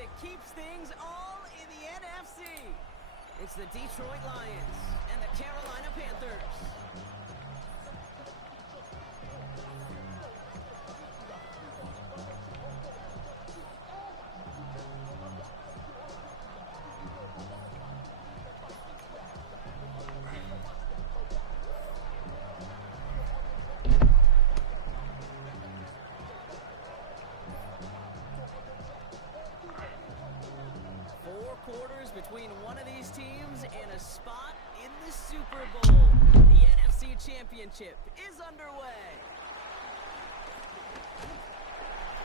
that keeps things all in the NFC. It's the Detroit Lions and the Carolina Panthers. Between one of these teams and a spot in the Super Bowl. The NFC Championship is underway.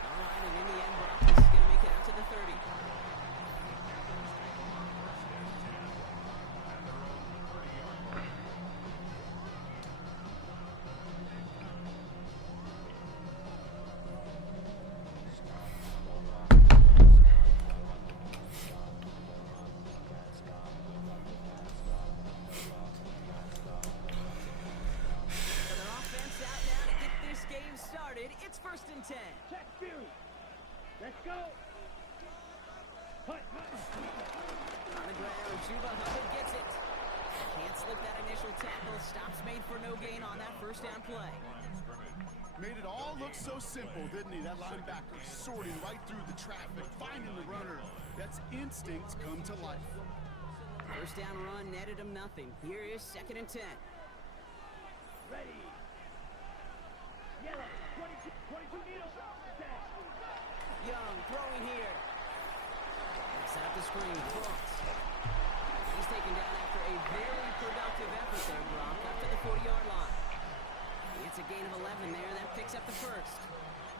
All right, and in the end, Brock is going to make it out to the 30. It's 1st and 10. Check two. Let's go. Hut. On the ground, Chuba Hubbard gets it. Can't slip that initial tackle. Stops made for no gain on that first down play. Made it all look so simple, didn't he? That linebacker sorting right through the traffic, finding the runner. That's instincts come to life. First down run netted him nothing. Here is 2nd and 10. Ready. Yellow. 22 needles. Young throwing here. Set up the screen. Brooks. He's taken down after a very productive effort there, Brock, up to the 40-yard line. It's a gain of 11 there. That picks up the first.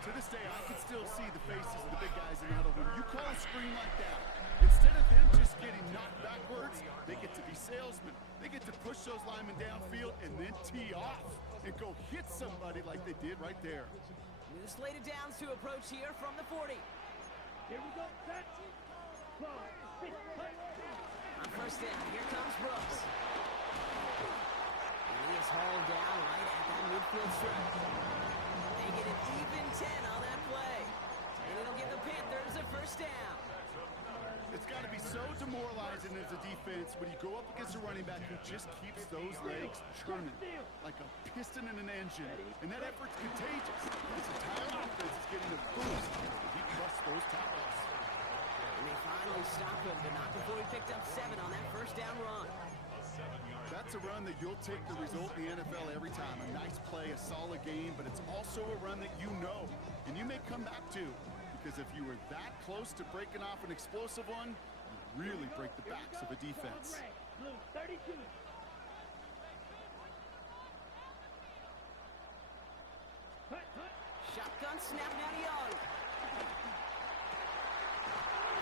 To this day, I can still see the faces of the big guys in the huddle. When you call a screen like that, instead of them just getting knocked backwards, they get to be salesmen. They get to push those linemen downfield and then tee off and go hit somebody like they did right there. New slated downs to approach here from the 40. Here we go. Set. Go. On first down, here comes Brooks. And he is hauled down right at that midfield strip. They get an even 10 on that play. And it'll give the Panthers a first down. It's got to be so demoralizing as a defense when you go up against a running back who just keeps those legs churning like a piston in an engine. And that effort's contagious. This entire offense is getting a boost as he trusts those tackles. And they finally stop him, but not before he picked up 7 on that first down run. That's a run that you'll take the result in the NFL every time. A nice play, a solid game, but it's also a run that you know, and you may come back to. Because if you were that close to breaking off an explosive one, you really break the backs of a defense. Blue 32. Shotgun snap now to Young.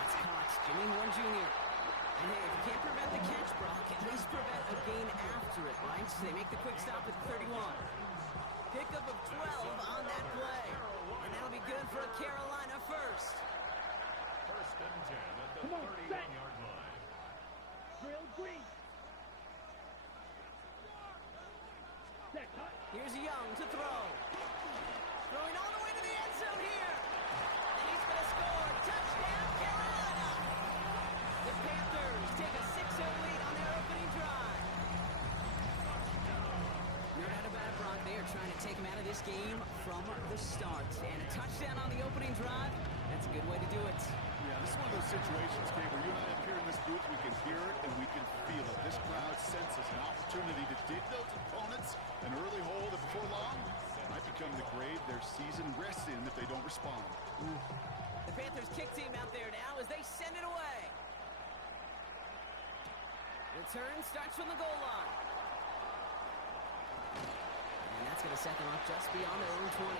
That's Cox, Jimmy Horn Jr. And hey, if you can't prevent the catch, Brock, at least prevent a gain after it, right? So they make the quick stop at 31. Pickup of 12 on that play. And that'll be good for a Carolina first. 1st and 10 at the 31-yard line. Drill green. Set. Here's Young to throw. Throwing all the way to the end zone here. And he's going to score. Touchdown, Carolina. The Panthers take a 6-0 lead on their opening drive. No doubt about it, Brock. They are trying to take him out of this game from the start. And a touchdown on the opening drive, that's a good way to do it. Yeah, this is one of those situations, Kate, where you and I up here in this booth, we can hear it and we can feel it. This crowd senses an opportunity to dig those opponents an early hole that before long might become the grave their season rests in if they don't respond. The Panthers kick team out there now as they send it away. Return starts from the goal line. And that's going to set them up just beyond their own 20.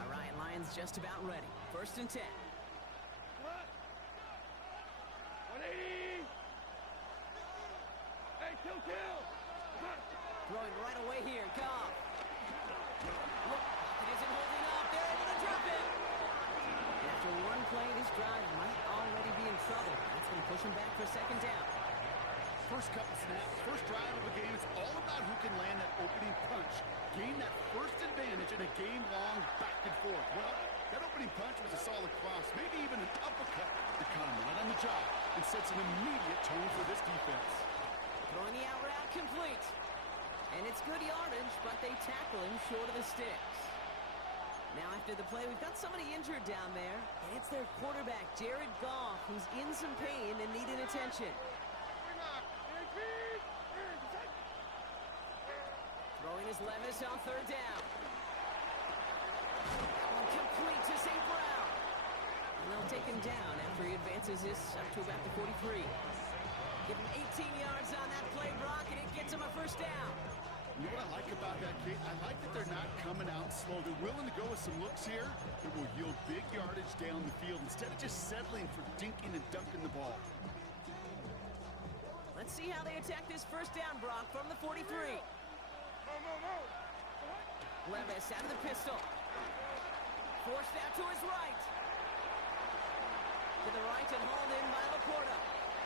All right, Lions just about ready. 1st and 10. 180. Hey, kill. Throwing right away here, Cobb. Look, it isn't holding up. They're able to drop it. And after one play, this drive might already be in trouble. That's going to push motion back for second down. First couple snaps, first drive of a game, it's all about who can land that opening punch. Gain that first advantage in a game-long back and forth. Well, that opening punch was a solid cross, maybe even an uppercut that caught him right on the job and sets an immediate tone for this defense. Throwing the out route complete. And it's good yardage, but they tackle him short of the sticks. Now after the play, we've got somebody injured down there, and it's their quarterback, Jared Goff, who's in some pain and needing attention. Throwing his Levis on third down. That one complete to St. Brown. And they'll take him down after he advances this up to about the 43. Give him 18 yards on that play, Brock, and it gets him a first down. You know what I like about that, Kate? I like that they're not coming out slow. They're willing to go with some looks here that will yield big yardage down the field instead of just settling for dinking and dunking the ball. Let's see how they attack this first down, Brock, from the 43. Levis out of the pistol. Forced out to his right. To the right and hauled in by Laporta.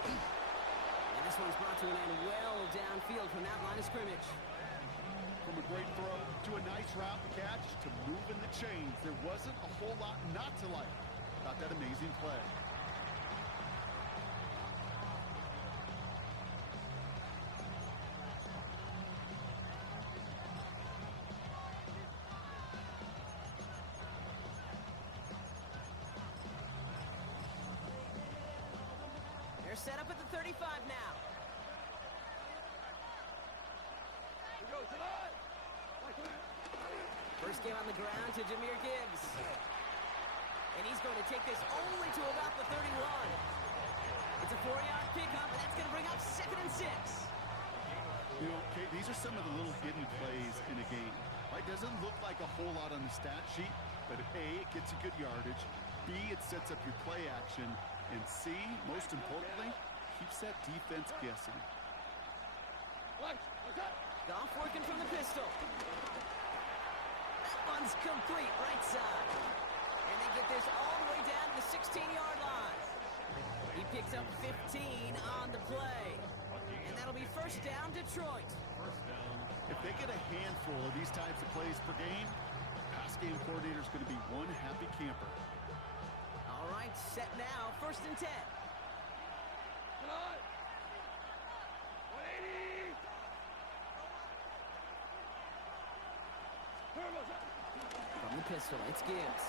And this one's brought to an end well downfield from that line of scrimmage. From a great throw to a nice route catch to moving the chains. There wasn't a whole lot not to like about that amazing play. They're set up at the 35 now. First game on the ground to Jahmyr Gibbs. And he's going to take this only to about the 31. It's a 4-yard pickup, and that's going to bring up 2nd and 6. You know, Kate, these are some of the little hidden plays in a game. Right? Doesn't look like a whole lot on the stat sheet, but A, it gets you good yardage. B, it sets up your play action. And C, most importantly, keeps that defense guessing. Goff working from the pistol. That one's complete, right side. And they get this all the way down to the 16-yard line. He picks up 15 on the play. And that'll be first down, Detroit. If they get a handful of these types of plays per game, pass game coordinator is going to be one happy camper. All right, set now, 1st and 10. From the pistol, it's Gibbs.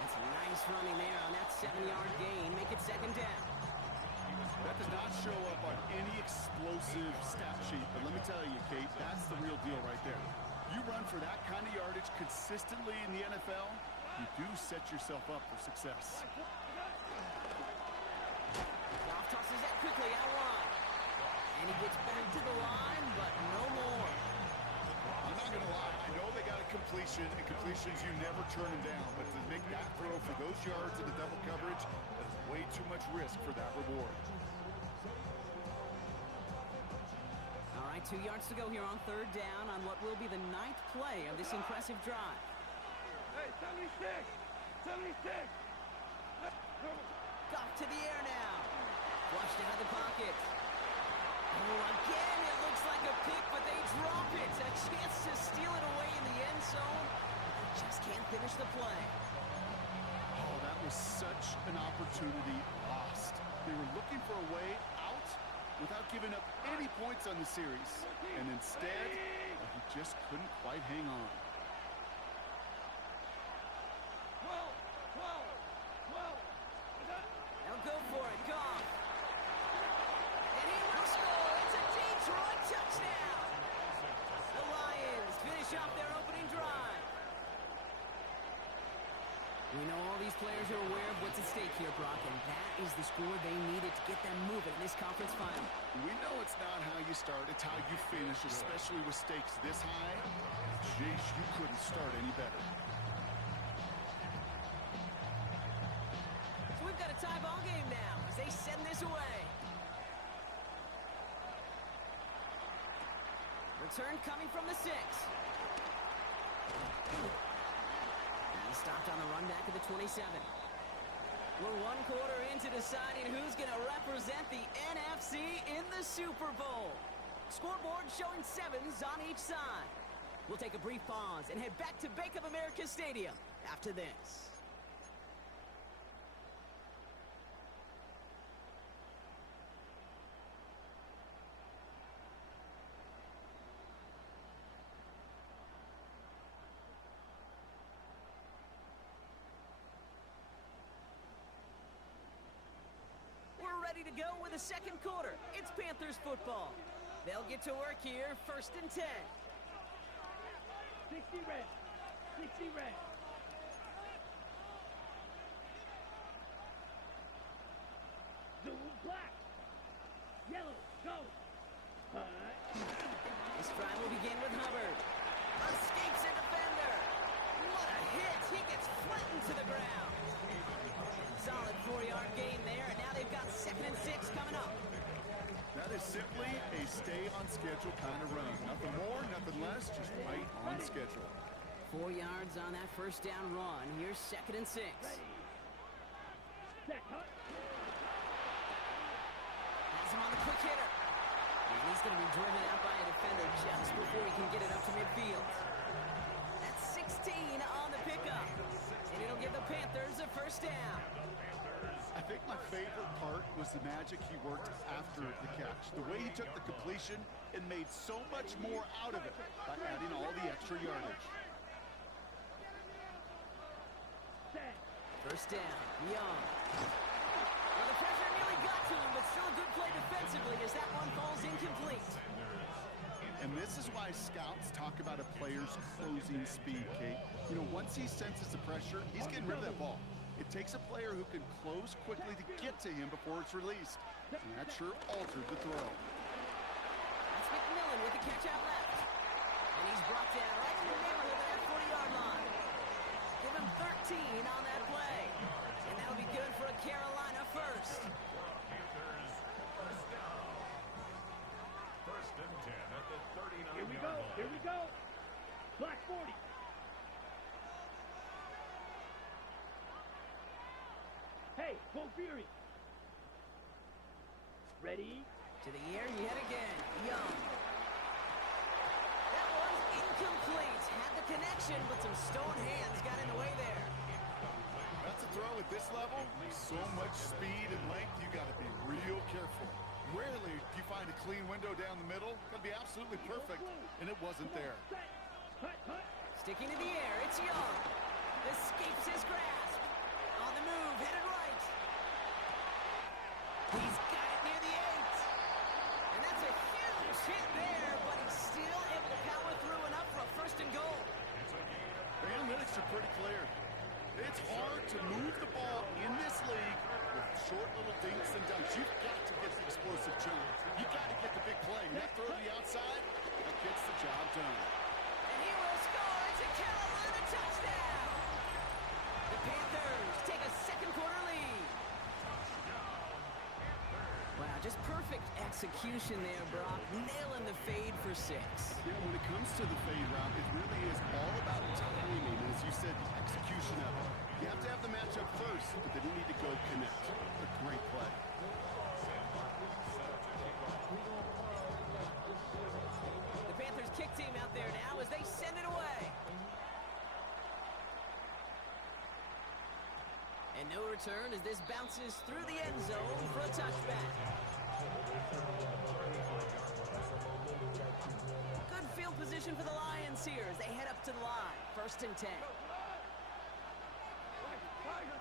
That's a nice running there on that 7-yard gain. Make it 2nd down. That does not show up on any explosive stat sheet, but let me tell you, Kate, that's the real deal right there. You run for that kind of yardage consistently in the NFL, you do set yourself up for success. Goff tosses that quickly out wide. And he gets back to the line, but no more. I'm not going to lie, I know they got a completion, and completions you never turn them down, but to make that throw for those yards in the double coverage, that is way too much risk for that reward. All right, 2 yards to go here on 3rd down on what will be the 9th play of this impressive drive. Hey, 76! 76! Goff to the air now. Flushed out of the pocket. Oh, again, it looks like a pick, but they drop it. A chance to steal it away in the end zone. They just can't finish the play. Oh, that was such an opportunity lost. They were looking for a way out without giving up any points on the series. And instead, he just couldn't quite hang on. 12! Now go for it, Goff. And he will score. It's a Detroit touchdown. The Lions finish off their opening drive. We know all these players are aware of what's at stake here, Brock, and that is the score they needed to get them moving in this conference final. We know it's not how you start, it's how you finish, especially with stakes this high. Jeez, you couldn't start any better. So we've got a tie ball game now as they send this away. Return coming from the 6. He stopped on the run back of the 27. We're one quarter into deciding who's going to represent the NFC in the Super Bowl. Scoreboard showing 7s on each side. We'll take a brief pause and head back to Bank of America Stadium after this. Ready to go with the second quarter. It's Panthers football. They'll get to work here, 1st and 10. 60 red. 60 red. Zoom black. Yellow. Go. This drive will begin with Hubbard. Escapes a defender. What a hit. He gets flattened to the ground. Solid 4-yard gain there, and now they've got 2nd and 6 coming up. That is simply a stay-on-schedule kind of run. Nothing more, nothing less, just right on schedule. 4 yards on that first down run. Here's 2nd and 6. Set. Hut. Has him on the quick hitter. And he's going to be driven out by a defender just before he can get it up to midfield. That's 16 on the pickup. And it'll give the Panthers a first down. I think my favorite part was the magic he worked after the catch. The way he took the completion and made so much more out of it by adding all the extra yardage. First down, Young. Well, the pressure nearly got to him, but still a good play defensively as that one falls incomplete. And this is why scouts talk about a player's closing speed, Kate. You know, once he senses the pressure, he's getting rid of that ball. It takes a player who can close quickly to get to him before it's released. And that sure altered the throw. That's McMillan with the catch out left. And he's brought down right in the neighborhood of that 40-yard line. Give him 13 on that play. And that'll be good for a Carolina first. First and 10 at the 39-yard line. Here we go. Black 40. Hey, full fury. Ready? To the air yet again. Young. That was incomplete. Had the connection, but some stone hands got in the way there. That's a throw at this level. So much speed and length, you got to be real careful. Rarely do you find a clean window down the middle. Got to be absolutely perfect, and it wasn't there. Hut. Sticking to the air, it's Young. Escapes his grasp. On the move, headed right. He's got it near the 8. And that's a huge hit there, but he's still able to power through enough for a 1st and goal. The analytics are pretty clear. It's hard to move the ball in this league with short little dinks and dunks. You've got to get the explosive jump. You've got to get the big play. And that throw to the outside, that gets the job done. And he will score. It's a Carolina touchdown. The Panthers take a second quarter lead. Wow, just perfect execution there, Brock. Nailing the fade for 6. Yeah, when it comes to the fade route, it really is all about timing. And as you said, the execution of it. You have to have the matchup first, but then you need to go connect. A great play. The Panthers kick team out there now as they send it away. And no return as this bounces through the end zone for a touchback. Good field position for the Lions here as they head up to the line. 1st and 10. Tiger.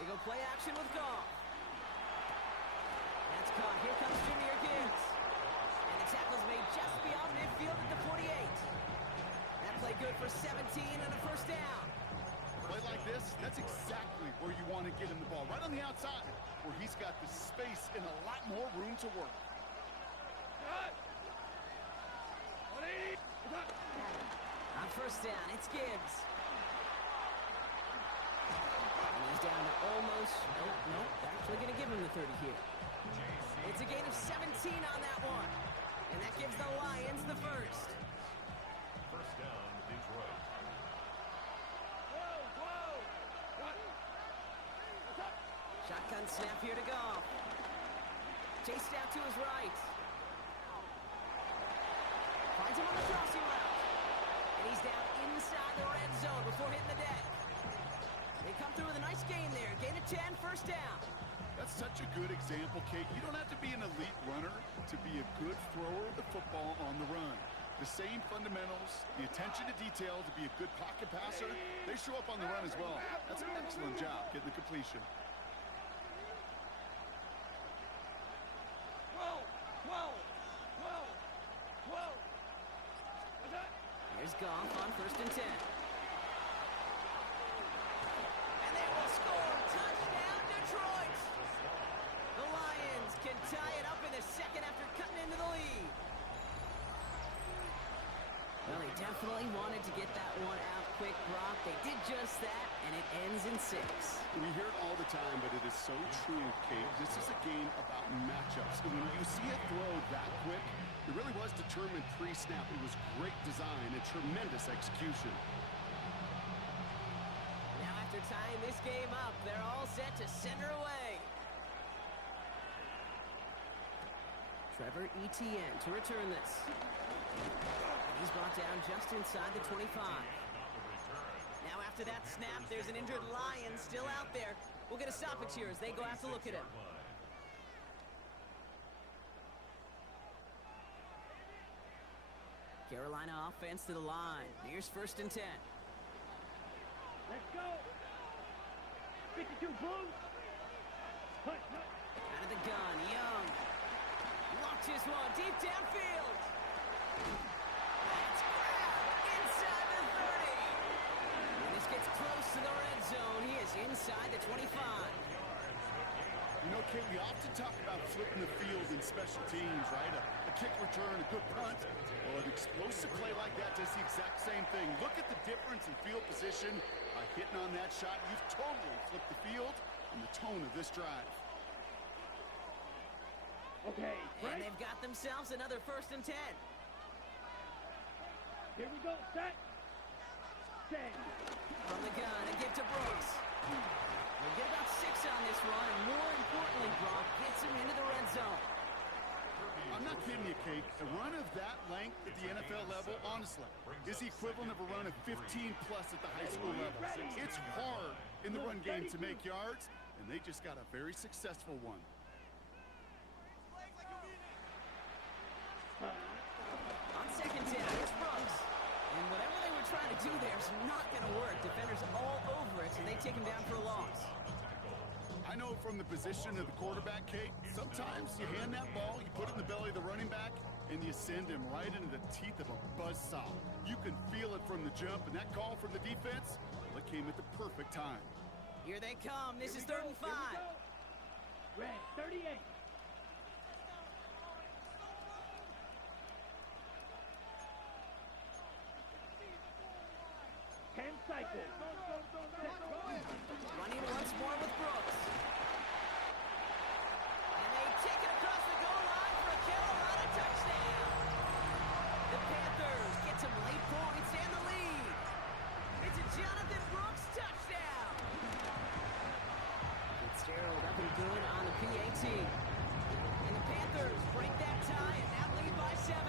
They go play action with Goff. That's caught. Here comes Junior Gibbs. And the tackle's made just beyond midfield at the 48. That play good for 17 and a 1st down. Play like this, that's exactly where you want to get him the ball. Right on the outside, where he's got the space and a lot more room to work. On 1st down, it's Gibbs. And he's down to almost, nope, they're actually going to give him the 30 here. It's a gain of 17 on that one. And that gives the Lions the 1st. First down, Detroit. shotgun snap here to Goff. Chased out to his right. Finds him on the crossing route. And he's down inside the red zone before hitting the deck. They come through with a nice gain there. Gain of 10, first down. That's such a good example, Kate. You don't have to be an elite runner to be a good thrower of the football on the run. The same fundamentals, the attention to detail to be a good pocket passer, they show up on the run as well. That's an excellent job getting the completion. Whoa! Whoa! Whoa! Whoa! What's that? Here's Goff on first and 10. And they will score. Touchdown, Detroit! The Lions can tie it up in the second after cutting into the lead. Well, they definitely wanted to get that one out quick, Brock. They did just that, and it ends in 6. We hear it all the time, but it is so true, Kate. This is a game about matchups. And when you see a throw that quick, it really was determined pre-snap. It was great design and tremendous execution. Now after tying this game up, they're all set to send her away. Trevor Etienne to return this. He's brought down just inside the 25. Now after that snap, there's an injured Lion still out there. We'll get a stoppage here as they go out to look at him. Carolina offense to the line. Here's first and 10. Let's go! 52 Blues! Hut, hut. Out of the gun, Young. Locked his one deep downfield. That's grabbed inside the 30. When this gets close to the red zone, he is inside the 25. You know, Kate, we often talk about flipping the field in special teams, right? A kick return, a good punt. Well, an explosive play like that does the exact same thing. Look at the difference in field position. By hitting on that shot, you've totally flipped the field and the tone of this drive. Okay, And right? they've got themselves another first and 10. Here we go, set! Set! From the gun, a give to Brooks. They'll get about 6 on this run, and more importantly, Brock gets him into the red zone. I'm not kidding you, Kate. A run of that length at the NFL level, honestly, is the equivalent of a run of 15-plus at the high school level. It's hard in the run game to make yards, and they just got a very successful one. On second down, it's Brooks. And whatever they were trying to do there is not going to work. Defenders all over it, and they take him down for a loss. I know from the position of the quarterback, Kate, sometimes you hand that ball, you put it in the belly of the running back, and you send him right into the teeth of a buzzsaw. You can feel it from the jump, and that call from the defense, well, it came at the perfect time. Here they come. This is 3rd and 5. Red, 38. Cam cycle. Running once more with Brooks. And they take it across the goal line for a Carolina touchdown. The Panthers get some late points and the lead. It's a Jonathan Brooks touchdown. Fitzgerald up and good on the PAT. And the Panthers break that tie and now lead by 7.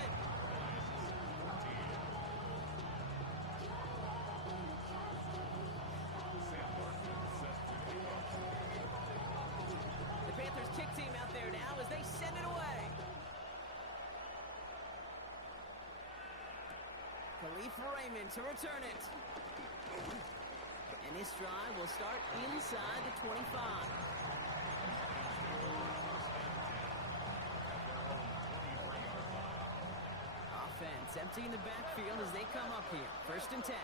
The Panthers kick team out there now as they send it away. Khalif Raymond to return it. And this drive will start inside the 25. Offense emptying the backfield as they come up here. 1st and 10.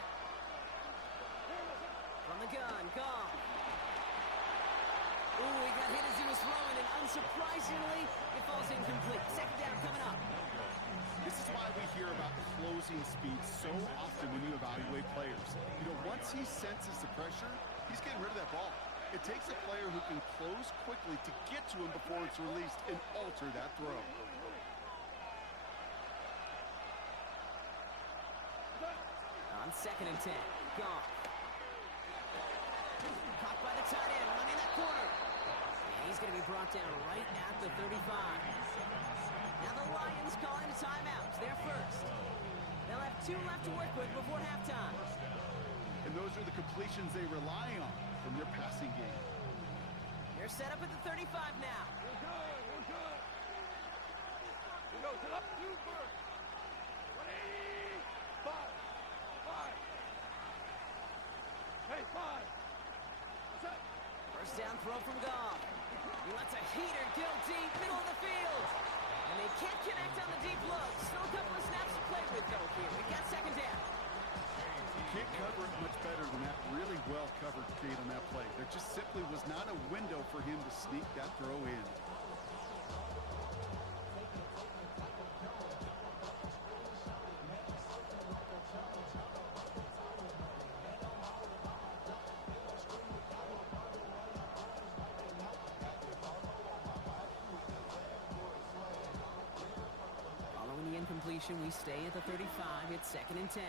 From the gun, Goff. Ooh, he got hit as he was throwing, and unsurprisingly, it falls incomplete. 2nd down coming up. This is why we hear about closing speed so often when you evaluate players. You know, once he senses the pressure, he's getting rid of that ball. It takes a player who can close quickly to get to him before it's released and alter that throw. On 2nd and 10, Goff. Caught by the tight end, running that corner. And He's going to be brought down right at the 35. Now the Lions calling a timeout. Their first. They'll have 2 left to work with before halftime. And those are the completions they rely on from their passing game. They're set up at the 35 now. We're good. We're good. We go to the 2 first. 180. 5. 5. Hey, 5. Set. First down throw from Goff. He lets a heater go deep, middle of the field. And they can't connect on the deep look. Still a couple of snaps to play with, though, here. We got second down. Can't cover it much better than that. Really well covered, Kate, on that play. There just simply was not a window for him to sneak that throw in. Following the incompletion, we stay at the 35. It's 2nd and 10.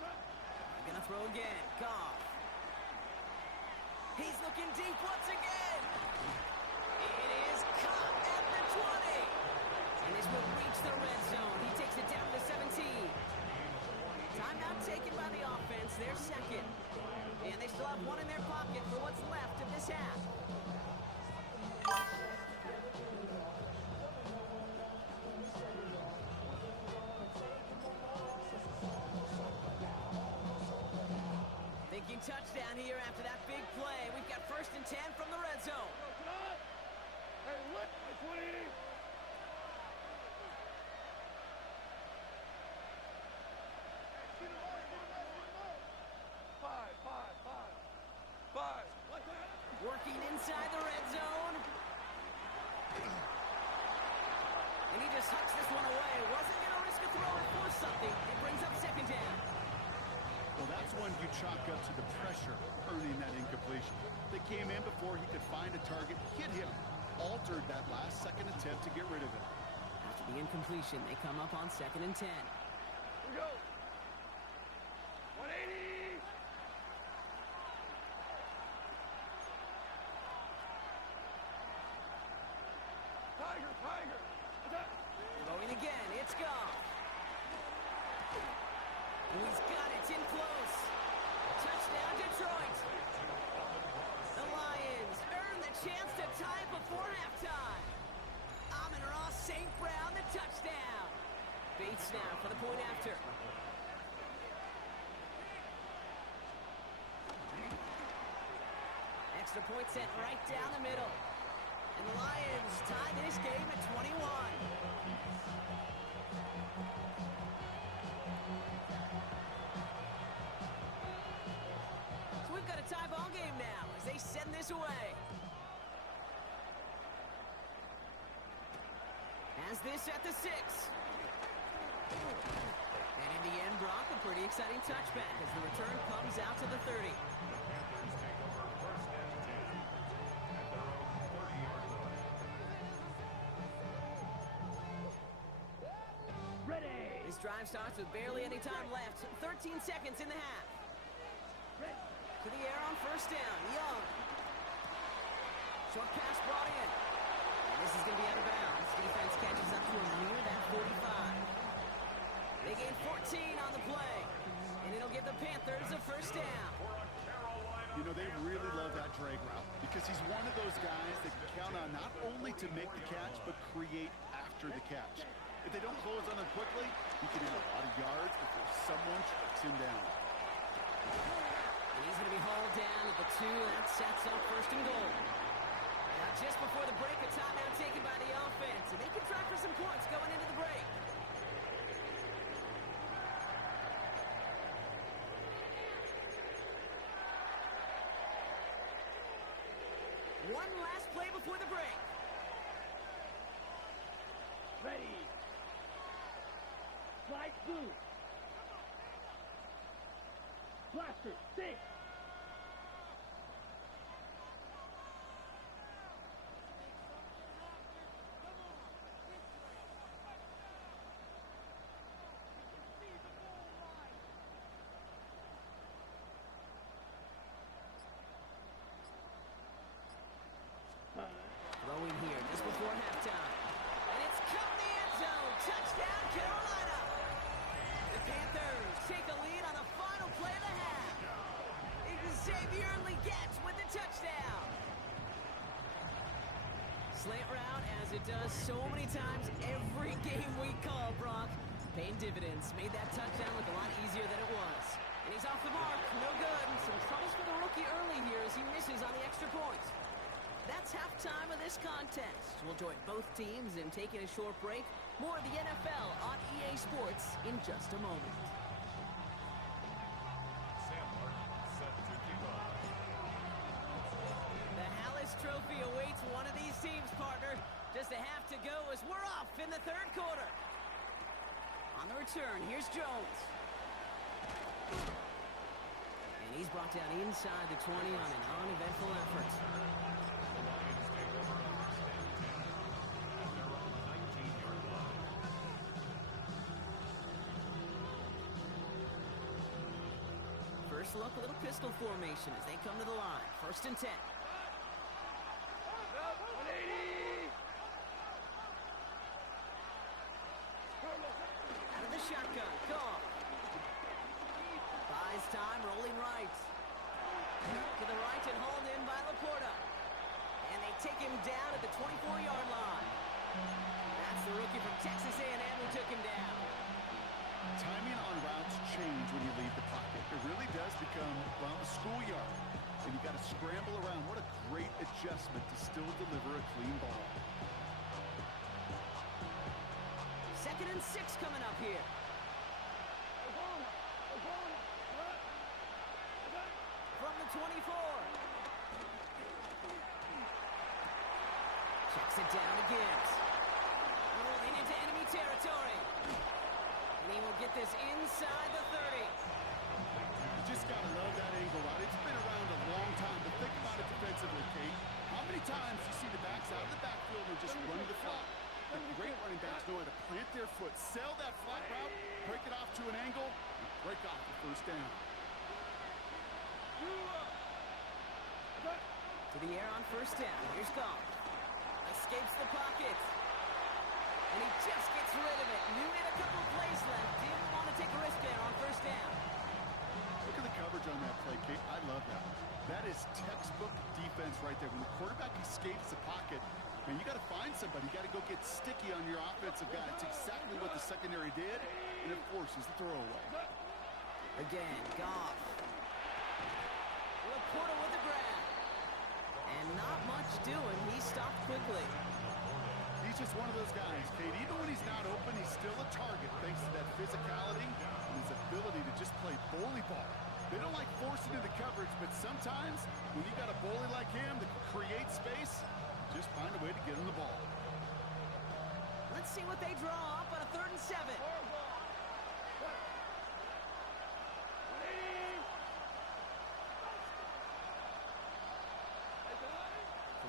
They're gonna throw again. Goff. He's looking deep once again. It is caught at the 20. And this will reach the red zone. He takes it down to the 17. Timeout taken by the offense. Their second. And they still have 1 in their pocket for what's left of this half. Touchdown here after that big play. We've got 1st and 10 from the red zone. Hey, what? 20. Five. Working inside the red zone. And he just hucks this one away. Wasn't going to risk a throw or force something. It brings up 2nd down. Well, that's one you chalk up to the pressure earning that incompletion. They came in before he could find a target, hit him, altered that last second attempt to get rid of it. After the incompletion, they come up on 2nd and 10. We go. 180. Tiger. Throwing again. It's Goff. He's got it in close. Touchdown, Detroit. The Lions earn the chance to tie before halftime. Amon-Ra St. Brown, the touchdown. Bates now for the point after. Extra point sent right down the middle. And the Lions tie this game at 21. Tie ball game now as they send this away. Has this at the 6. And in the end, Brock, a pretty exciting touchback as the return comes out to the 30. Ready. This drive starts with barely any time left. 13 seconds in the half. Ready. To the air on 1st down. Young. Short pass brought in. And this is going to be out of bounds. Defense catches up to him near that 45. They gain 14 on the play. And it'll give the Panthers a 1st down. You know, they really love that drag route because he's one of those guys that can count on not only to make the catch, but create after the catch. If they don't close on him quickly, he can add a lot of yards before someone tracks him down. He's going to be hauled down at the 2. That sets up 1st and goal. Now, just before the break, a timeout taken by the offense. And they can try for some points going into the break. One last play before the break. Ready. Slide through. Blaster, 6. as it does so many times every game we call, Brock. Paying dividends. Made that touchdown look a lot easier than it was. And he's off the mark. No good. Some troubles for the rookie early here as he misses on the extra point. That's halftime of this contest. We'll join both teams in taking a short break. More of the NFL on EA Sports in just a moment. The Hallis Trophy awaits one of these teams, partner. Just a half to go as we're off in the third quarter. On the return, here's Jones. And he's brought down inside the 20 on an uneventful effort. First look, a little pistol formation as they come to the line. 1st and 10. Out of the shotgun, Goff. Buys time, rolling right. To the right and hauled in by Laporta. And they take him down at the 24-yard line. That's the rookie from Texas A&M who took him down. Timing on routes change when you leave the pocket. It really does become, well, a schoolyard. And you got to scramble around. What a great adjustment to still deliver a clean ball. 2nd and 6 coming up here. From the 24. Checks it down to Gibbs. Rolling into enemy territory. And he will get this inside the 30. You just got to love that angle route. It's been around a long time, but think about it defensively, Kate. How many times you see the backs out of the backfield and just run the flat? The great running backs know how to plant their foot, sell that flat route, break it off to an angle, and break off the first down. To the air on 1st down. Here's Goff. Escapes the pocket. And he just gets rid of it. Knew he had a couple plays left. Didn't want to take a risk there on 1st down. Look at the coverage on that play, Kate. I love that. That is textbook defense right there. When the quarterback escapes the pocket, man, you got to find somebody. You got to go get sticky on your offensive guy. It's exactly what the secondary did, and it forces the throwaway. Again, Goff. Laporta with the grab. And not much doing. He stopped quickly. He's just one of those guys, Kate. Even when he's not open, he's still a target thanks to that physicality and his ability to just play bully ball. They don't like forcing into coverage, but sometimes when you got a bully like him that can create space, just find a way to get him the ball. Let's see what they draw up on a 3rd and 7.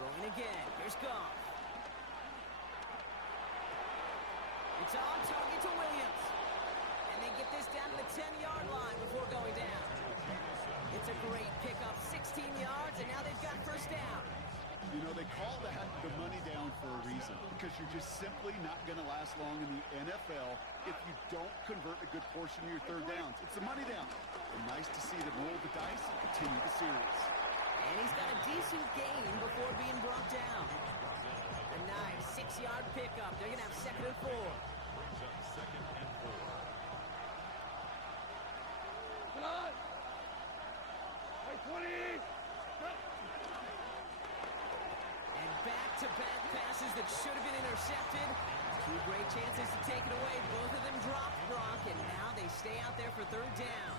Throwing again. Here's Goff. It's on target to Williams. And they get this down to the 10-yard line before going down. It's a great pickup, 16 yards, and now they've got 1st down. You know, they call that the money down for a reason, because you're just simply not going to last long in the NFL if you don't convert a good portion of your 3rd downs. It's the money down. And nice to see them roll the dice and continue the series. And he's got a decent gain before being brought down. A nice 6-yard pickup. They're going to have 2nd and 4. Come on! 20! And back-to-back passes that should have been intercepted. 2 great chances to take it away. Both of them dropped, Brock, and now they stay out there for 3rd down.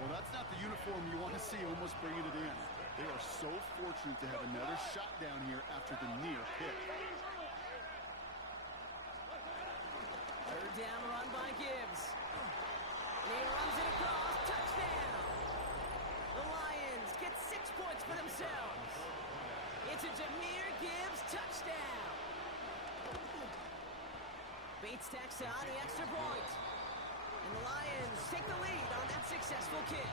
Well, that's not the uniform you want to see almost bringing it in. They are so fortunate to have another shot down here after the near pick. 3rd down run by Gibbs. And he runs it across. Touchdown! The Lions get 6 points for themselves. It's a Jahmyr Gibbs touchdown. Bates tacks on the extra point. And the Lions take the lead on that successful kick.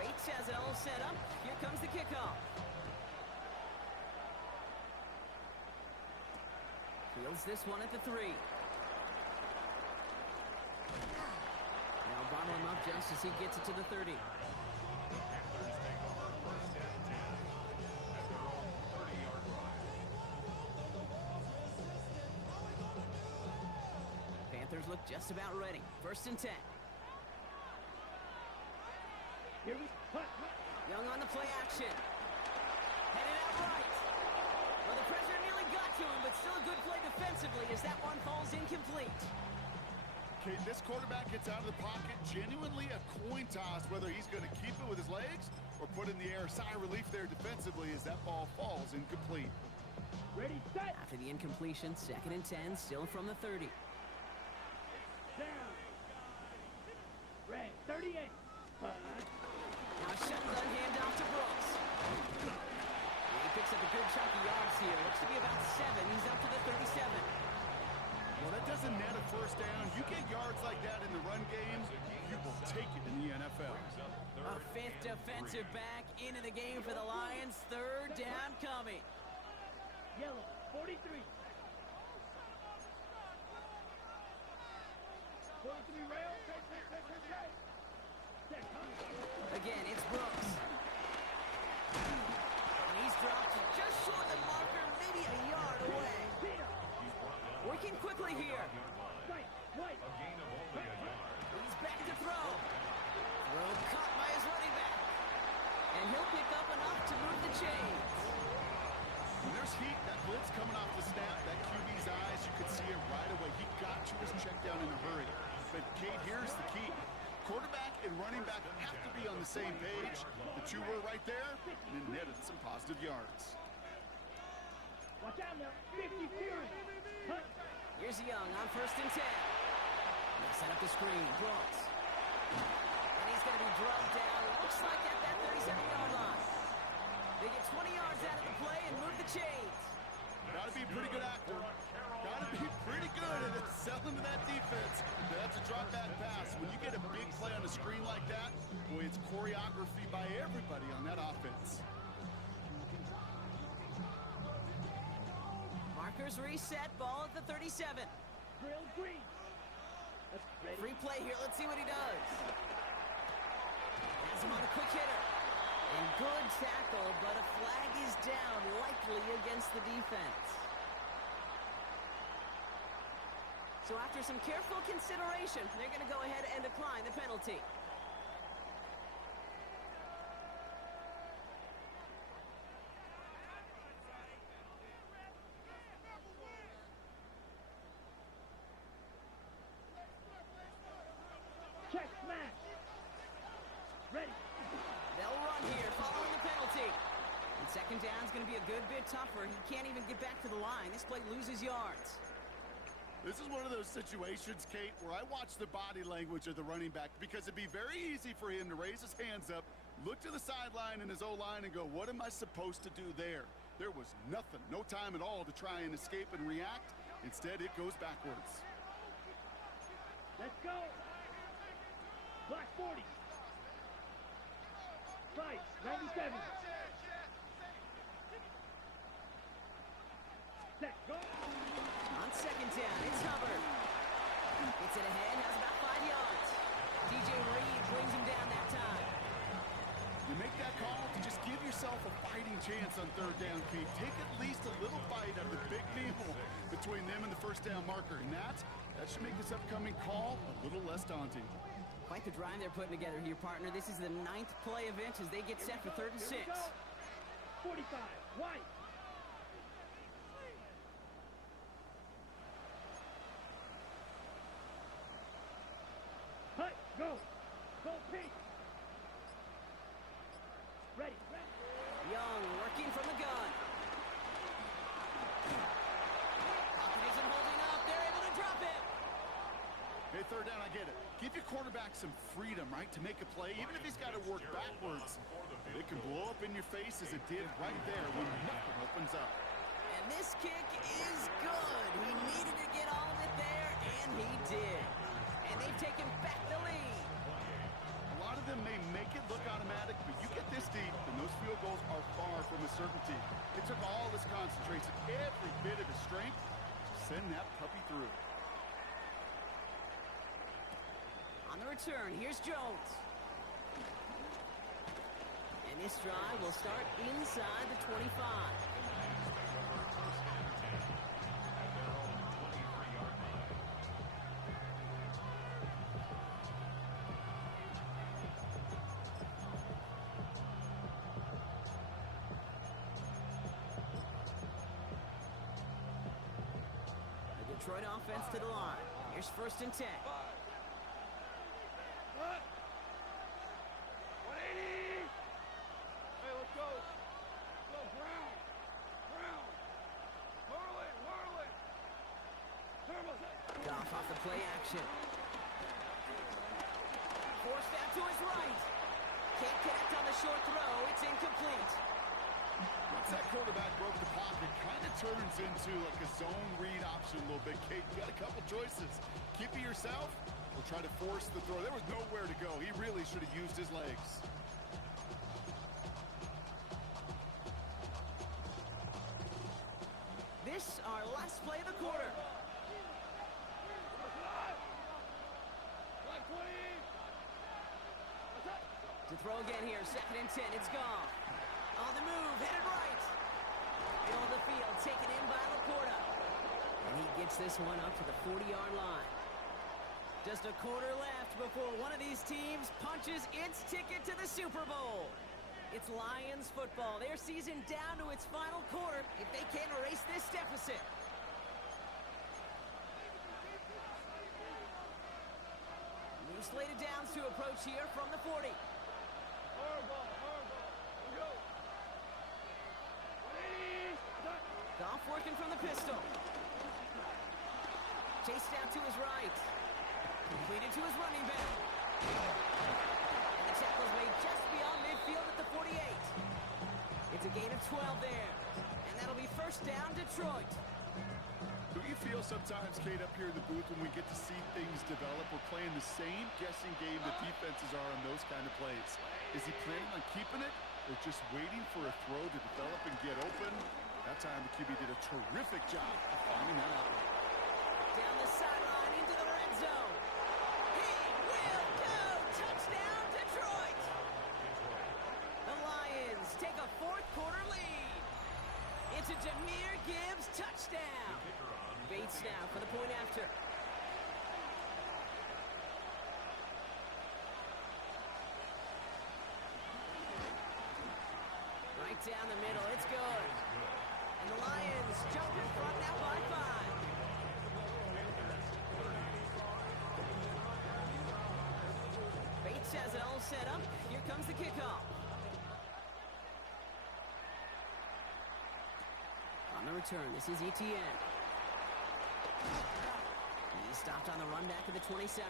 Bates has it all set up. Here comes the kickoff. Fields this one at the 3. Now Bonner adjusts as he gets it to the 30. Panthers take over 1st and 10 at their own 30-yard line. Panthers look just about ready. 1st and 10. Here we go. Young on the play action. Headed out right. Well, the pressure nearly got to him, but still a good play defensively as that one falls incomplete. Okay, this quarterback gets out of the pocket, genuinely a coin toss whether he's going to keep it with his legs or put in the air. Sigh of relief there defensively as that ball falls incomplete. Ready, set. After the incompletion, 2nd and 10, still from the 30. Down. Red, 38. Now a shotgun handoff to Brooks. He picks up a good chunk of yards here. Looks to be about 7. He's up to the 37. Well, that doesn't net a 1st down. You get yards like that in the run game, you will take it in the NFL. A 5th defensive back into the game for the Lions. 3rd down coming. Yellow, 43. 43 rail. Again, it's Brooks. And he's dropped just short of the marker, maybe a yard away. Working quickly here. Right, right. A gain of only a yard. He's back to throw. Throw caught by his running back. And he'll pick up enough to move the chains. When there's heat, that blitz coming off the snap, that QB's eyes, you could see it right away. He got to his check down in a hurry. But, Kate, here's the key. Quarterback and running back have to be on the same page. The two were right there, and it netted some positive yards. Watch out now. 50 Fury. Hunt. Here's Young on 1st and 10. They set up the screen. Brooks. And he's going to be drugged down. Looks like at that 37-yard line. They get 20 yards out of the play and move the chains. Got to be a pretty good actor. Got to be pretty good at selling to that defense. That's a drop back pass. When you get a big play on a screen like that, boy, it's choreography by everybody on that offense. Markers reset. Ball at the 37. Drill green. That's ready. Free play here. Let's see what he does. Has him on a quick hitter. And good tackle, but a flag is down, likely against the defense. So after some careful consideration, they're going to go ahead and decline the penalty. Check smash. Ready. They'll run here following the penalty. And 2nd down is going to be a good bit tougher. He can't even get back to the line. This play loses yards. This is one of those situations, Kate, where I watch the body language of the running back because it'd be very easy for him to raise his hands up, look to the sideline in his O-line and go, what am I supposed to do there? There was nothing, no time at all to try and escape and react. Instead, it goes backwards. Let's go. Black 40. Right, 97. Set, go. On 2nd down, it's Hubbard. Gets it ahead, has about 5 yards. DJ Reed brings him down that time. You make that call to just give yourself a fighting chance on 3rd down, Pete. Take at least a little bite out of the big meal between them and the 1st down marker. And that should make this upcoming call a little less daunting. Quite the drive they're putting together here, partner. This is the 9th play event as they get set for 3rd and 6. 45, white. Hut, go. Go, pink. Ready. Young working from the gun. Pocket isn't holding up. They're able to drop it. Hey, 3rd down, I get it. Give your quarterback some freedom, right, to make a play, even if he's got to work backwards. It can blow up in your face as it did right there when nothing opens up. And this kick is good. He needed to get all of it there, and he did. And they've taken back the lead. A lot of them may make it look automatic, but you get this deep, and those field goals are far from a certainty. It took all his concentration, every bit of his strength, to send that puppy through. On On the return, here's Jones. And this drive will start inside the 25. Detroit offense to the line. Here's 1st and 10. 180. Hey, let's go. Go, Brown. Brown. Hurley. Goff off the play action. Forced out to his right. Can't connect on the short throw. It's incomplete. Once that quarterback broke the pocket, kind of turns into like a zone read option a little bit. Kate, you got a couple choices. Keep it yourself or try to force the throw. There was nowhere to go. He really should have used his legs. This our last play of the quarter. To throw again here, 2nd and 10. It's gone. On the move, headed right. Middle of the field, taken in by Laporta. And he gets this one up to the 40-yard line. Just a quarter left before one of these teams punches its ticket to the Super Bowl. It's Lions football. Their season down to its final quarter if they can't erase this deficit. New slated downs to approach here from the 40. Hardball. Go. 180. Goff working from the pistol. Chased out to his right. Completed to his running back. And the tackle's made just beyond midfield at the 48. It's a gain of 12 there. And that'll be 1st down, Detroit. Do you feel sometimes, Kate, up here in the booth when we get to see things develop? We're playing the same guessing game that defenses are on those kind of plays. Is he planning on keeping it or just waiting for a throw to develop and get open? That time the QB did a terrific job of finding that out. Down the sideline into the red zone. He will go! Touchdown, Detroit! The Lions take a 4th quarter lead. It's a Jahmyr Gibbs touchdown. Bates now for the point after. Right down the middle, it's good. And the Lions jump in front now by 5. Bates has it all set up. Here comes the kickoff. On the return, this is ETN. He stopped on the run back of the 27.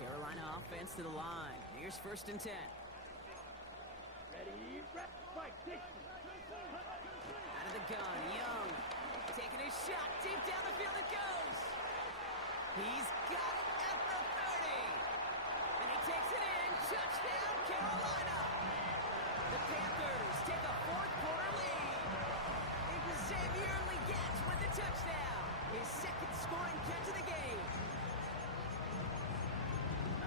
Carolina offense to the line. Here's 1st and 10. Ready, fight, Out of the gun, Young. Taking his shot, deep down the field it goes. He's got it at the 30. And he takes it in. Touchdown, Carolina. The Panthers take a 4th quarter lead. Xavier Legette with the touchdown. His 2nd scoring catch of the game.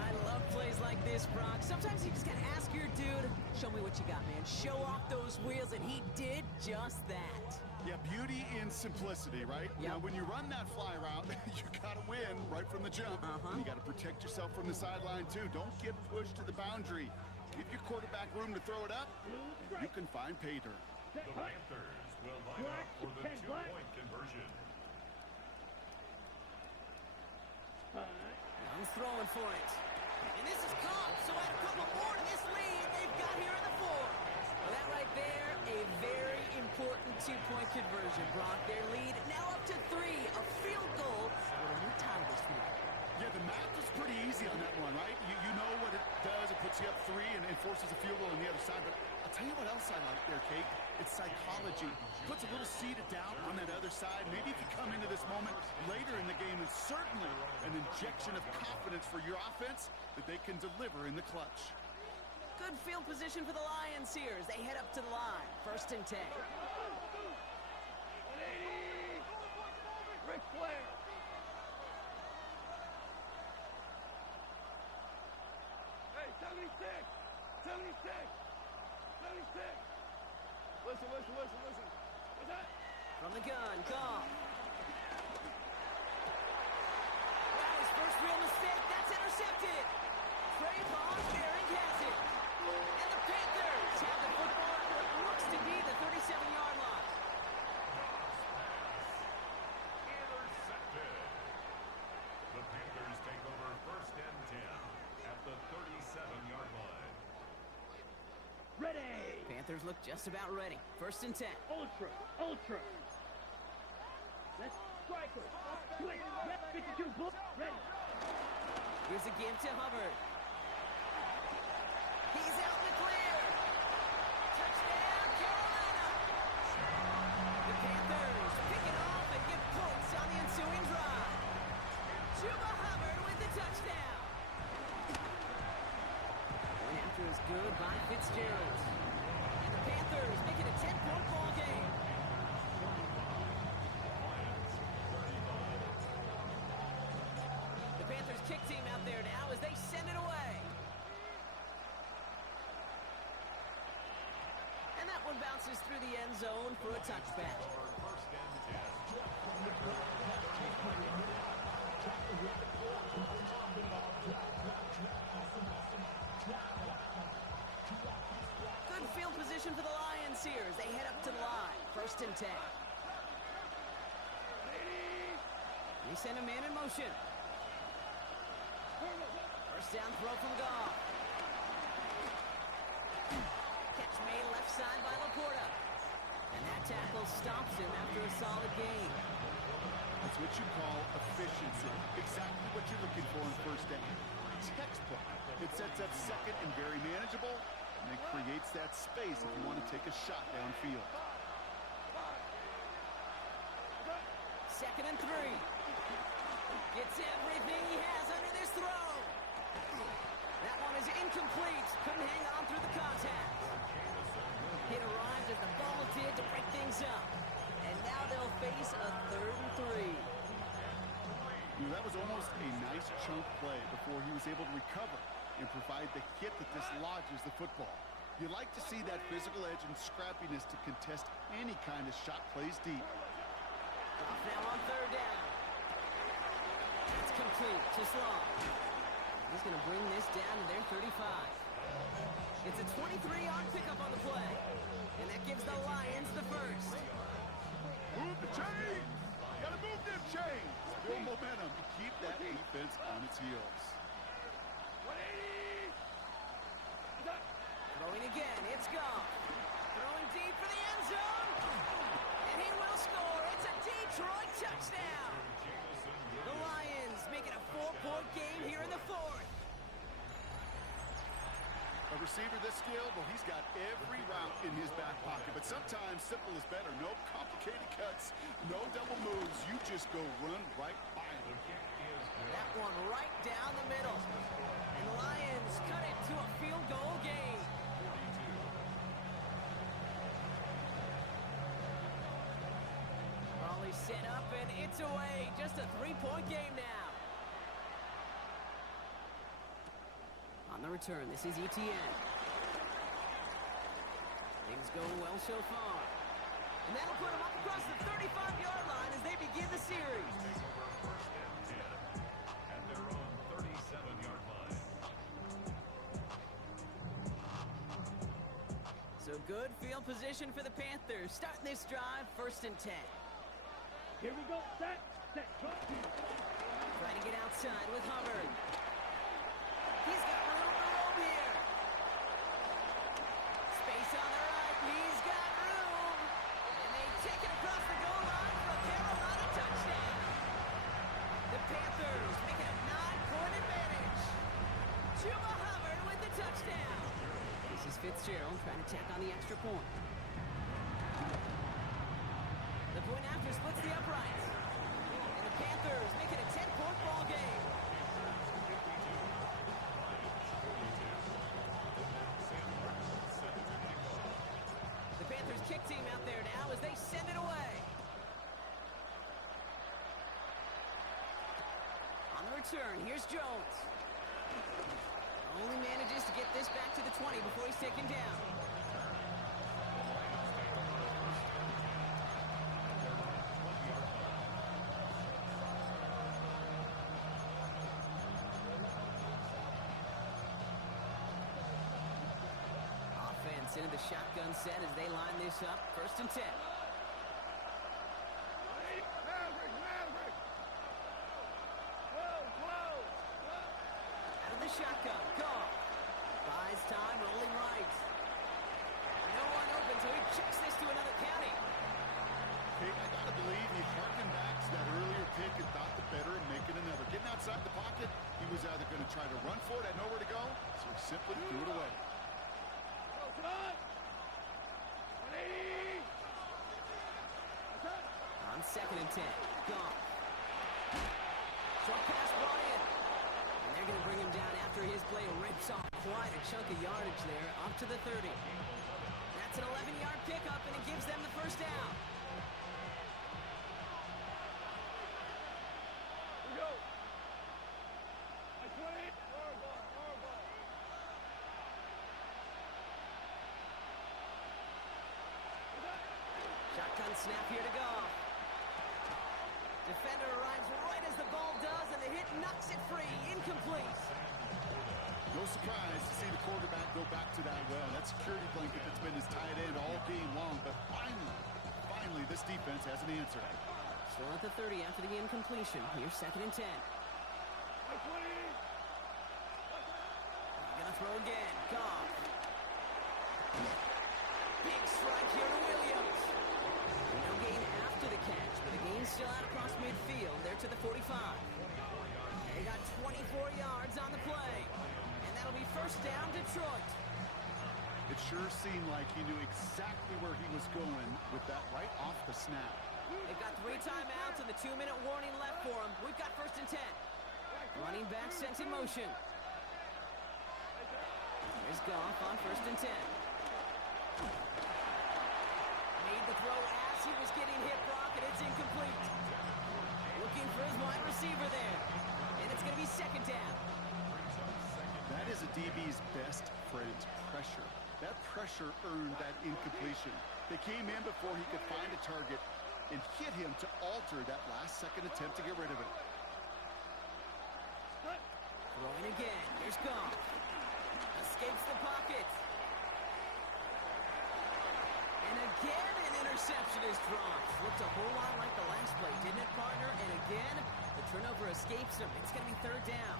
I love plays like this, Brock. Sometimes you just gotta ask your dude, show me what you got, man. Show off those wheels, and he did just that. Yeah, beauty in simplicity, right? Yep. Now, when you run that fly route, you gotta win right from the jump. You gotta protect yourself from the sideline, too. Don't get pushed to the boundary. Give your quarterback room to throw it up, and you can find pay dirt. The Panthers will line up for the 2-point conversion. Young's throwing for it. And this is caught, so add a couple more to this lead they've got here in the 4. Well, that right there, a very important 2-point conversion. Brock, their lead now up to 3. A field goal would only tie this one. Yeah, the math is pretty easy on that one, right? You know what it does. It puts you up 3 and forces a field goal on the other side. But I'll tell you what else I like there, Kate. It's psychology. Puts a little seed of doubt on that other side. Maybe if you come into this moment later in the game, it's certainly an injection of confidence for your offense that they can deliver in the clutch. Good field position for the Lions here as they head up to the line. 1st and 10. 180! Ric Flair! Hey, 76! 76! 76! Listen. What's that? From the gun, Goff. Wow, his first real mistake. That's intercepted. Trayvon Merrick has it. And the Panthers have the football at what looks to be the 37-yard line. Intercepted. The Panthers take over 1st and 10 at the 37-yard line. Ready! Panthers look just about ready. 1st and 10. Ultra! Let's strike her! Quick! 52, bull! Ready! Here's a give to Hubbard. He's out in the clear. Touchdown, Carolina. The Panthers pick it off and get points on the ensuing drive. Chuba Hubbard with the touchdown. Point after is good by Fitzgerald. And the Panthers make it a 10-point ball game. The Panthers kick team out there now as they send it away. And that one bounces through the end zone for a touchback. Good field position for the Lions here as they head up to the line. 1st and 10. They send a man in motion. 1st down throw from Goff. Catch made left side by Laporta. And that tackle stops him after a solid gain. That's what you call efficiency. Exactly what you're looking for in 1st down. Textbook. It sets up 2nd and very manageable, and it creates that space if you want to take a shot downfield. 2nd and 3. Gets everything he has under this throw. That one is incomplete. Couldn't hang on through the contact. It arrived as the ball did to break things up. And now they'll face a 3rd and 3. You know, that was almost a nice chunk play before he was able to recover and provide the hit that dislodges the football. You like to see that physical edge and scrappiness to contest any kind of shot plays deep. Off now on 3rd down. It's complete to Sloan. He's going to bring this down to their 35. It's a 23-yard pickup on the play. And that gives the Lions the first. Move the chains! Gotta move them chains! Build momentum to keep that defense on its heels. 180! Throwing again, it's Goff. Throwing deep for the end zone. And he will score. It's a Detroit touchdown. The Lions make it a 4-point game here in the 4th. A receiver this skilled, well, he's got every route in his back pocket. But sometimes simple is better. No complicated cuts, no double moves. You just go run right by him. That one right down the middle. And the Lions cut it to a field goal game. Raleigh set up and it's away. Just a 3-point game now. On the return, this is ETN. Things going well so far. And that'll put them up across the 35-yard line as they begin the series. At their own 37-yard line. So good field position for the Panthers. Starting this drive, 1st and 10. Here we go. Set. Go. Trying to get outside with Hubbard. He's got room to roam here. Space on the right. He's got room. And they take it across the goal line for a Carolina touchdown. The Panthers make it a 9-point advantage. Chuba Hubbard with the touchdown. This is Fitzgerald trying to tack on the extra point. The point after splits the uprights. And the Panthers make it a 10-point ball game. Panthers kick team out there now as they send it away. On the return, here's Jones. Only manages to get this back to the 20 before he's taken down. Offense into the shotgun set as they line this up. 1st and 10. Maverick! Whoa! Out of the shotgun, Goff. Buys time, rolling right. No one open, so he checks this to another county. Hey, I gotta believe he harkened back to that earlier pick and thought the better of making another. Getting outside the pocket, he was either going to try to run for it, had nowhere to go, so he simply threw it away. On 2nd and 10, Goff. Short pass brought in. And they're going to bring him down after his play rips off quite a chunk of yardage there, up to the 30. That's an 11-yard pickup, and it gives them the 1st down. We go. 20. Horrible. Shotgun snap here to Goff. Defender arrives right as the ball does, and the hit knocks it free. Incomplete. No surprise to see the quarterback go back to that well. That security blanket that's been his tight end all game long, but finally, this defense has an answer. Still at the 30 after the incompletion. Here's 2nd and 10. Gonna throw again. Goff. Big strike here to Williams. No gain after the catch, but the gain still out across midfield. They're to the 45. They got 24 yards on the play. And that'll be 1st down, Detroit. It sure seemed like he knew exactly where he was going with that right off the snap. They've got 3 timeouts and the 2-minute warning left for them. We've got 1st and 10. Running back sent in motion. Here's Goff on 1st and 10. Made the throw as he was getting hit, Brock, and it's incomplete. Looking for his wide receiver there. And it's going to be 2nd down. That is a DB's best friend, pressure. That pressure earned that incompletion. They came in before he could find a target and hit him to alter that last-second attempt to get rid of it. Throwing again. Here's Goff. Escapes the pocket. And again, an interception is dropped. Looked a whole lot like the last play, didn't it, partner? And again, the turnover escapes him. It's going to be 3rd down.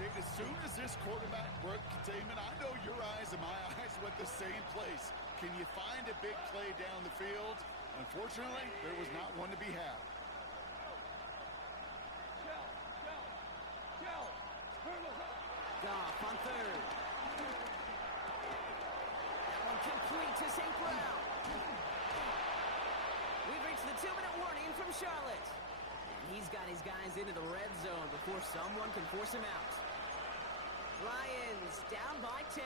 Okay, as soon as this quarterback broke containment, I know your eyes and my eyes went the same place. Can you find a big play down the field? Unfortunately, there was not one to be had. Goff on 3rd. That one complete to St. Brown. We've reached the 2-minute warning from Charlotte. And he's got his guys into the red zone before someone can force him out. Lions down by 10.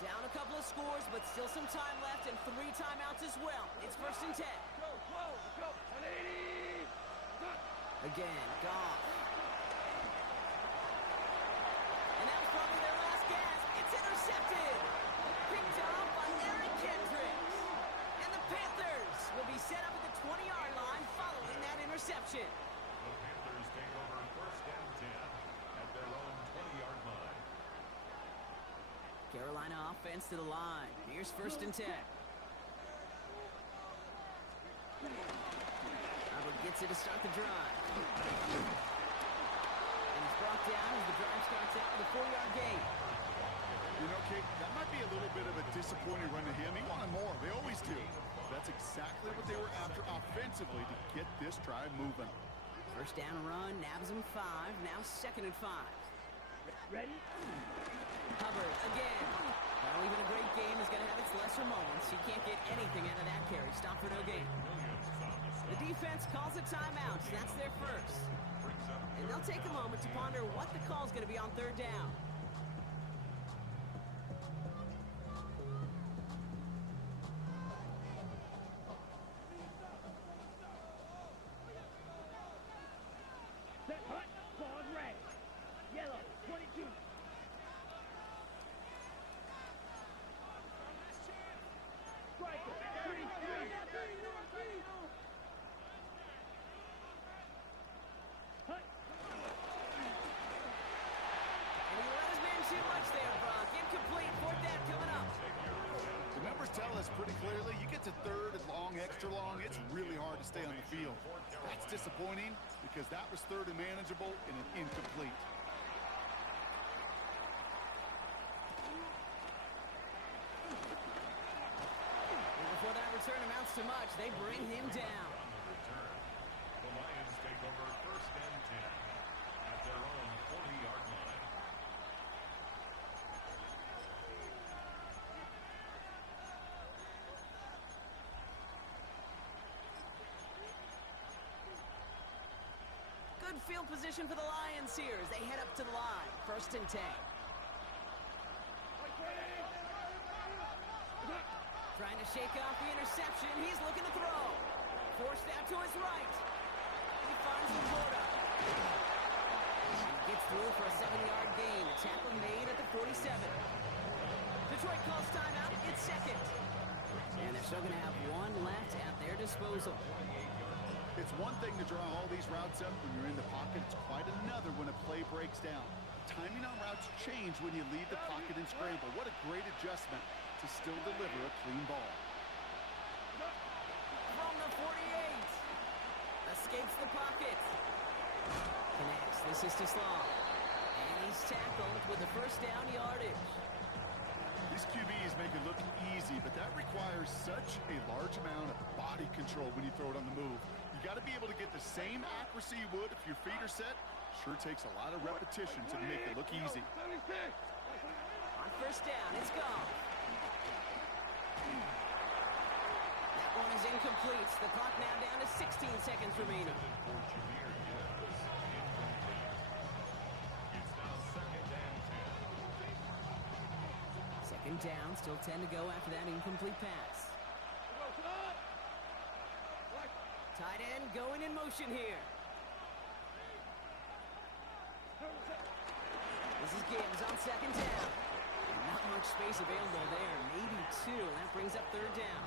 Down a couple of scores, but still some time left and 3 timeouts as well. It's 1st and 10. Go. 180. Again, Goff. And that was probably their last gasp. It's intercepted. Picked off by Eric Kendricks. And the Panthers will be set up at the 20-yard line following that interception. The Panthers take over 1st and 10 at their own 20-yard line. Carolina offense to the line. Here's 1st and 10. Hubbard gets it to start the drive. And he's brought down as the drive starts out with a 4-yard gain. You know, Kate, that might be a little bit of a disappointing run to him. He wanted more. They always do. That's exactly what they were after offensively to get this drive moving. 1st down run, nabs him 5. Now 2nd and 5. Ready? Hubbard again. Well, even a great game is going to have its lesser moments. He can't get anything out of that carry. Stop for no gain. The defense calls a timeout. That's their 1st. And they'll take a moment to ponder what the call is going to be on 3rd down. extra long, it's really hard to stay on the field. That's disappointing because that was third and manageable and an incomplete. And before that return amounts to much, they bring him down. The Lions take over first and 10 at their own 40-yard line. Good field position for the Lions here as they head up to the line. First and 10. Trying to shake off the interception. He's looking to throw. Forced out to his right. He finds Laporta. He gets through for a 7-yard gain. The tackle made at the 47. Detroit calls timeout. It's second. And they're still going to have one left at their disposal. It's one thing to draw all these routes up when you're in the pocket. It's quite another when a play breaks down. Timing on routes change when you leave the pocket and scramble. What a great adjustment to still deliver a clean ball. From the 48. Escapes the pocket. Connects. This is to Slaw. And he's tackled with the first down yardage. These QBs make it look easy, but that requires such a large amount of body control when you throw it on the move. You got to be able to get the same accuracy you would if your feet are set. Sure takes a lot of repetition to make it look easy. On first down, it's gone. That one is incomplete. The clock now down to 16 seconds remaining. For Jameer Gibbs, incomplete. It's now second and 10. Second down, still 10 to go after that incomplete pass. Tight end going in motion here. This is Gibbs on second down. Not much space available there, maybe two. That brings up third down.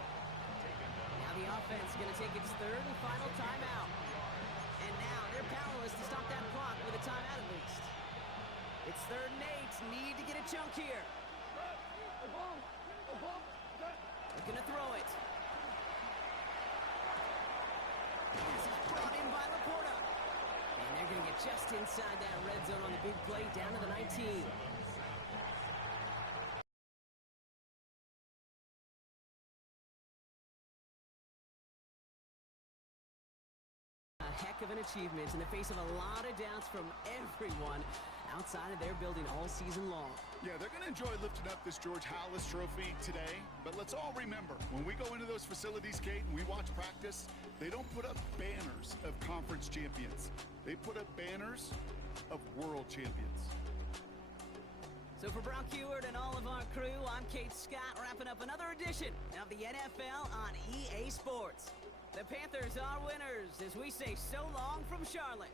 Now the offense is going to take its third and final timeout. And now they're powerless to stop that clock with a timeout at least. It's third and 8. Need to get a chunk here. Looking to throw it. This is brought in by Laporta. And they're going to get just inside that red zone on the big play down to the 19. A heck of an achievement in the face of a lot of doubts from everyone outside of their building all season long. Yeah, they're going to enjoy lifting up this Jayyheartlesss trophy today, but let's all remember, when we go into those facilities, Kate, and we watch practice, they don't put up banners of conference champions. They put up banners of world champions. So for Brock Heward and all of our crew, I'm Kate Scott, wrapping up another edition of the NFL on EA Sports. The Panthers are winners as we say so long from Charlotte.